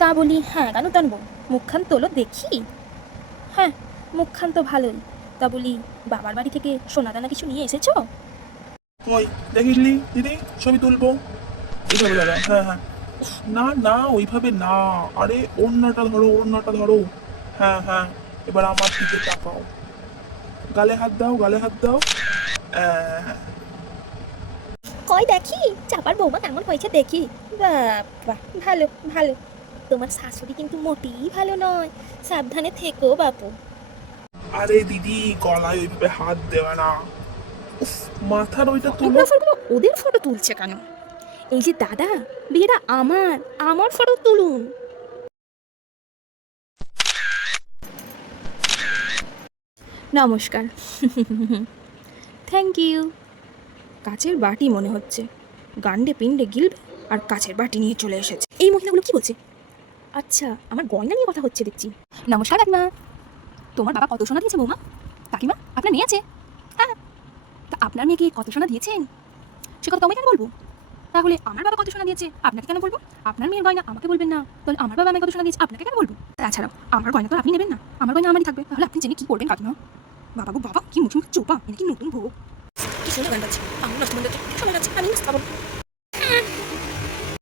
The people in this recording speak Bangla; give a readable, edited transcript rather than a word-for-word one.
তা বলি হ্যাঁ কেন টানবো, মুখখান তোলো দেখি। হ্যাঁ, মুখখান তো ভালোই। তা বলি বাবার বাড়ি থেকে সোনা দানা কিছু নিয়ে এসেছো? ওই দেখিসলি দিদি, ছবি তুলবো এইভাবে দাদা। হ্যাঁ হ্যাঁ। উফ, না না ওইভাবে না। আরে ওড়নাটা ধরো, ওড়নাটা ধরো। হ্যাঁ হ্যাঁ, এবার আমার দিকে তাকাও, গালে হাত দাও, গালে হাত দাও। হ্যাঁ। কই দেখি চাপার বৌমা কেমন হয়েছে দেখি। বাবা, ভালো ভালো। তোমার শাশুড়ি কিন্তু মোটেই ভালো নয়, সাবধানে থেকো বাপু। আরে দিদি, গলায় ওইভাবে হাত দেওয়া না। উফ, মাথার ওইটা তুলো। ফটোগ্রাফারগুলো ওদের ফটো তুলছে কেন? এই যে দাদা, বিয়েটা আমার, আমার ফটো তুলুন। নমস্কার। Thank you. কাচের বাটি মনে হচ্ছে, গান্ডে পিণ্ডে গিলবে আর কাচের বাটি নিয়ে চলে এসেছে। এই মহিলাগুলো কি বলছে? আচ্ছা, আমার গয়না নিয়ে কথা হচ্ছে দেখছি। নমস্কার কাকিমা। তোমার বাবা কত সোনা দিয়েছে বৌমা? কাকিমা, আপনার মেয়ে আছে? হ্যাঁ। তা আপনার মেয়েকে কত সোনা দিয়েছেন সে কথা তোমায় কেন বলবো? তাহলে আমার বাবা কত সোনা দিয়েছে আপনাকে কেন বলবো? আপনার মেয়ের গয়না আমাকে বলবেন না, তাহলে আমার বাবা আমাকে কত সোনা দিয়েছে আপনাকে কেন বলবো? তাছাড়াও আমার গয়না তো আপনি নেবেন না, আমার গয়না আমারই থাকবে। তাহলে আপনি জেনে কি করবেন কাকিমা? বাবা গো বাবা, কি মুখে মুখে চোপা, এটা কি নতুন বউ? কি সোনা গান বাজছে, আমি নষ্ট মনে যাচ্ছে, আমি বুঝতে পারবো।